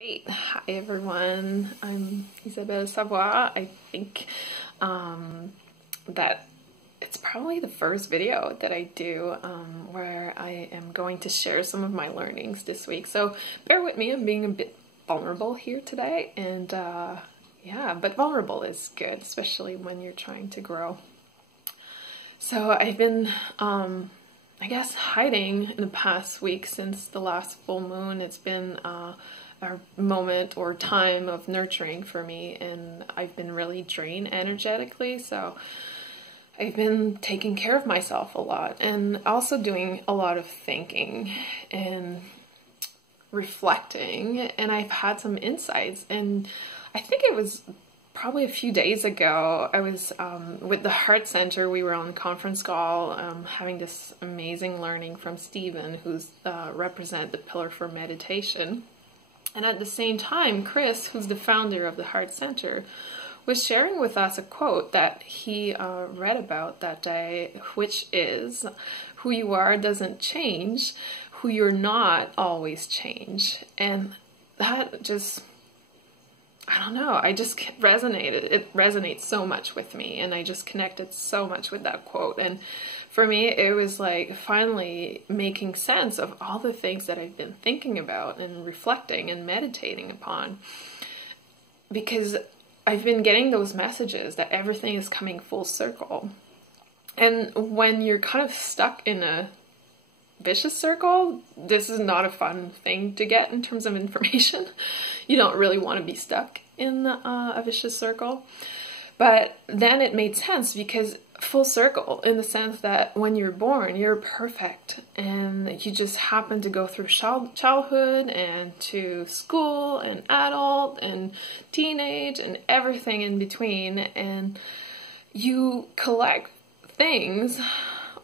Great. Hi everyone, I'm Isabelle Savoie. I think that it's probably the first video that I do where I am going to share some of my learnings this week. So bear with me, I'm being a bit vulnerable here today, and yeah, but vulnerable is good, especially when you're trying to grow. So I've been I guess hiding in the past week since the last full moon. It's been a moment or time of nurturing for me, and I've been really drained energetically, so I've been taking care of myself a lot and also doing a lot of thinking and reflecting, and I've had some insights. And I think it was probably a few days ago, I was with the Heart Center. We were on a conference call having this amazing learning from Stephen, who's represent the pillar for meditation. And at the same time, Chris, who's the founder of the Heart Center, was sharing with us a quote that he read about that day, which is, "Who you are doesn't change, who you're not always change." And that just, I don't know, I just resonated. It resonates so much with me, and I just connected so much with that quote. And for me, it was like finally making sense of all the things that I've been thinking about and reflecting and meditating upon. Because I've been getting those messages that everything is coming full circle. And when you're kind of stuck in a vicious circle, this is not a fun thing to get in terms of information. You don't really want to be stuck in a vicious circle. But then it made sense, because full circle in the sense that when you're born, you're perfect, and you just happen to go through childhood and to school and adult and teenage and everything in between, and you collect things,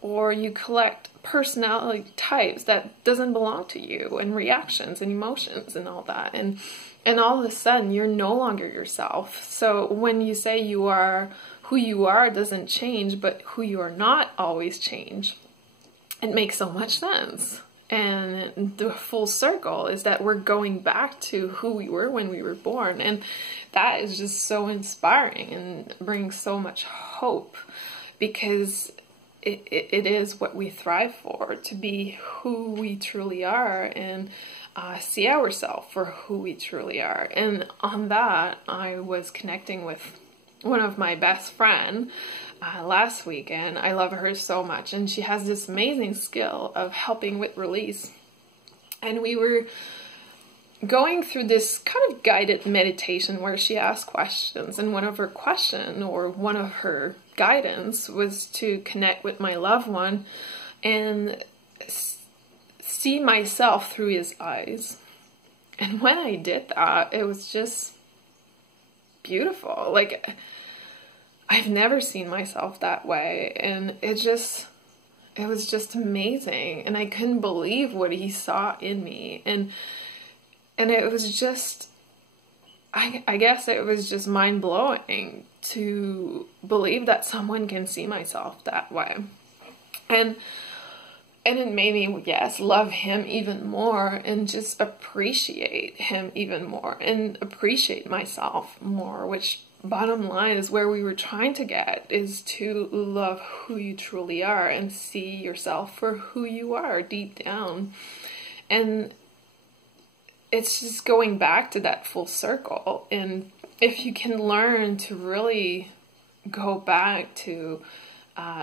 or you collect personality types that doesn't belong to you, and reactions and emotions and all that, and all of a sudden you're no longer yourself. So when you say you are, who you are doesn't change, but who you are not always change, it makes so much sense. And the full circle is that we're going back to who we were when we were born, and that is just so inspiring and brings so much hope, because it is what we thrive for, to be who we truly are, and see ourselves for who we truly are. And on that, I was connecting with one of my best friends last weekend. I love her so much, and she has this amazing skill of helping with release. And we were going through this kind of guided meditation where she asked questions, and one of her questions, or one of her guidance, was to connect with my loved one and see myself through his eyes. And when I did that, it was just beautiful. Like, I've never seen myself that way, and it was just amazing, and I couldn't believe what he saw in me. And it was just, I guess it was just mind-blowing to believe that someone can see myself that way. And it made me, yes, love him even more, and just appreciate him even more, and appreciate myself more, which, bottom line, is where we were trying to get, is to love who you truly are and see yourself for who you are deep down. And it's just going back to that full circle. And if you can learn to really go back to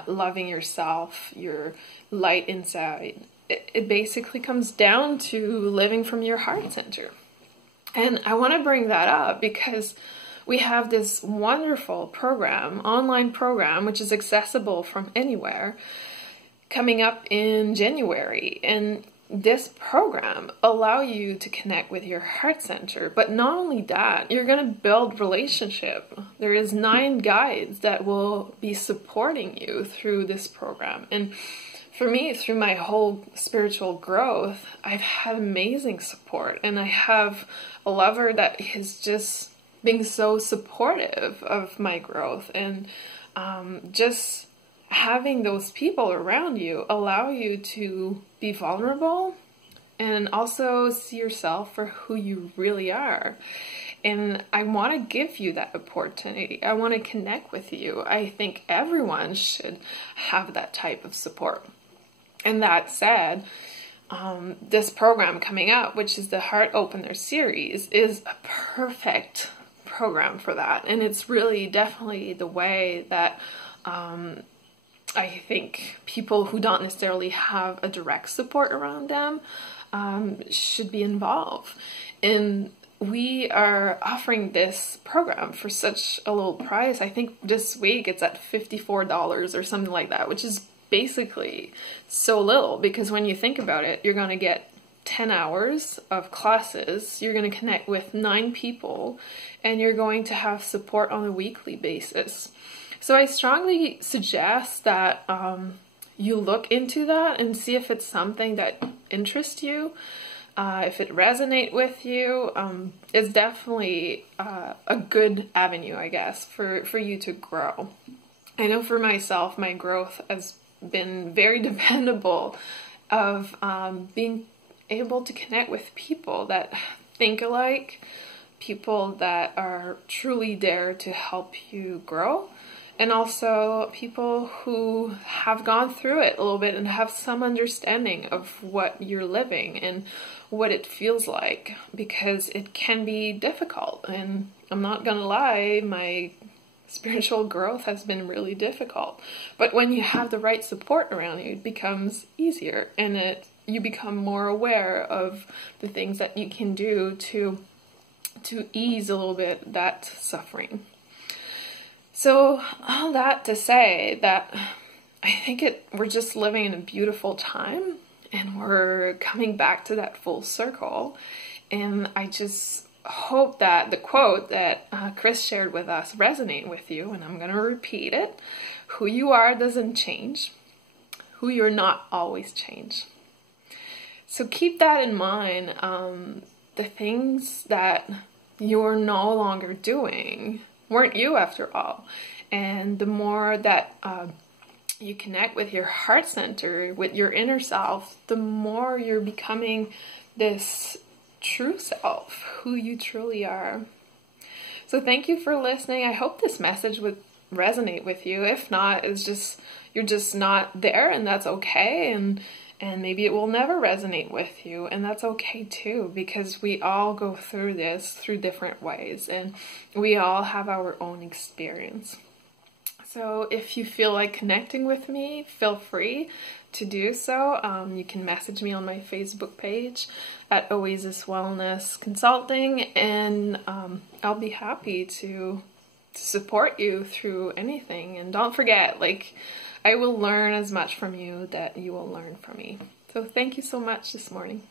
loving yourself, your light inside, it basically comes down to living from your heart center. And I want to bring that up because we have this wonderful program, online program, which is accessible from anywhere, coming up in January. And this program allows you to connect with your heart center. But not only that, you're going to build relationship. There is 9 guides that will be supporting you through this program. And for me, through my whole spiritual growth, I've had amazing support. And I have a lover that has just been so supportive of my growth. And just having those people around you allow you to be vulnerable and also see yourself for who you really are. And I want to give you that opportunity. I want to connect with you. I think everyone should have that type of support. And that said, this program coming up, which is the Heart Opener series, is a perfect program for that. And it's really definitely the way that I think people who don't necessarily have a direct support around them should be involved. And we are offering this program for such a low price. I think this week it's at $54 or something like that, which is basically so little, because when you think about it, you're going to get 10 hours of classes, you're going to connect with 9 people, and you're going to have support on a weekly basis. So I strongly suggest that you look into that and see if it's something that interests you, if it resonates with you. It's definitely a good avenue, I guess, for you to grow. I know for myself, my growth has been very dependable of being able to connect with people that think alike, people that are truly there to help you grow, and also people who have gone through it a little bit and have some understanding of what you're living and what it feels like, because it can be difficult. And I'm not gonna lie, my spiritual growth has been really difficult. But when you have the right support around you, it becomes easier, and you become more aware of the things that you can do to ease a little bit that suffering. So all that to say that I think we're just living in a beautiful time, and we're coming back to that full circle. And I just hope that the quote that Chris shared with us resonate with you, and I'm going to repeat it. Who you are doesn't change. Who you're not always change. So keep that in mind. The things that you're no longer doing weren't you after all. And the more that you connect with your heart center, with your inner self, the more you're becoming this true self, who you truly are. So thank you for listening. I hope this message would resonate with you. If not, you're just not there, and that's okay. And maybe it will never resonate with you, and that's okay too, because we all go through this through different ways, and we all have our own experience. So if you feel like connecting with me, feel free to do so. You can message me on my Facebook page at Oasis Wellness Consulting, and I'll be happy to support you through anything. And don't forget, I will learn as much from you that you will learn from me. So thank you so much this morning.